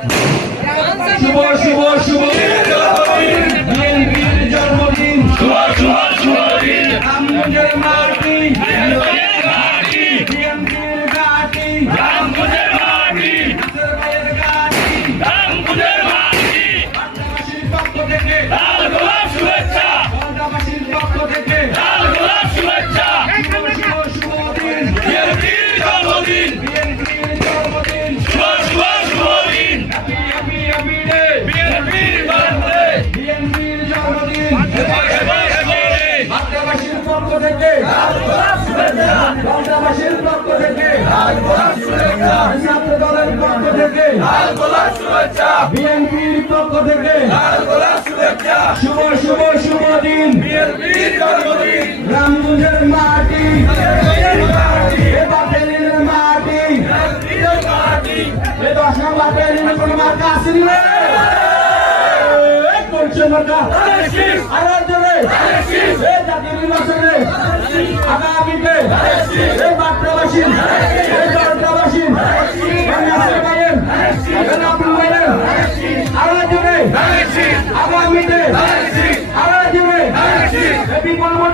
শুভ শুভ শুভ বিএনপির জন্মদিন। রামগঞ্জের মাটি বাংলাবাসীর পক্ষ থেকে ছাত্র দলের পক্ষ থেকে লাল গোলাপ শুভেচ্ছা। বিএনপির পক্ষ থেকে লাল গোলাপ শুভেচ্ছা। শুভ শুভ শুভ দিন। রামগঞ্জের মাটি। মাটি। এ দশা বাটেলিনের কোনো মার্কা আসেনি। রে করছে মার্কা। আরও জোরে। এ জাতীয় Hashim Kata Abdullah Hashim Bani Hasil Kayim Kata Abdullah Hashim Arad Yudai Hashim Abang Mitri Hashim